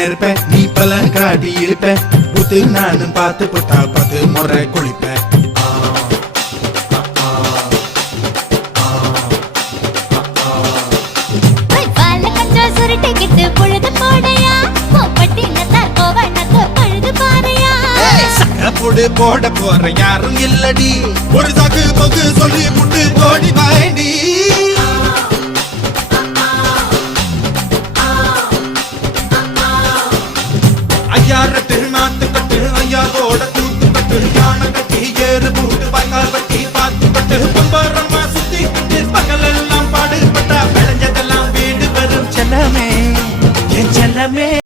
நெருப்ப நீ பல காட்டி இருப்ப புத்து நானும் பார்த்து புட்டா 10 முறை குளிப்ப போட போற யாரும் இல்லடி ஒரு சாக்கு போக்கு சொல்லி புட்டு ஓடி வாண்டி ஐயார திருநாட்டு கட்டு ஐயாவோட கூத்து கட்டு யானை கட்டி ஏறு பூட்டு பாய்க்கால் வட்டி பார்த்து கட்டு பம்பரமா சுத்தி கட்டு பகல் எல்லாம் பாடுபட்டா விளைஞ்சதெல்லாம் வீடு வரும் செல்லமே என் செல்லமே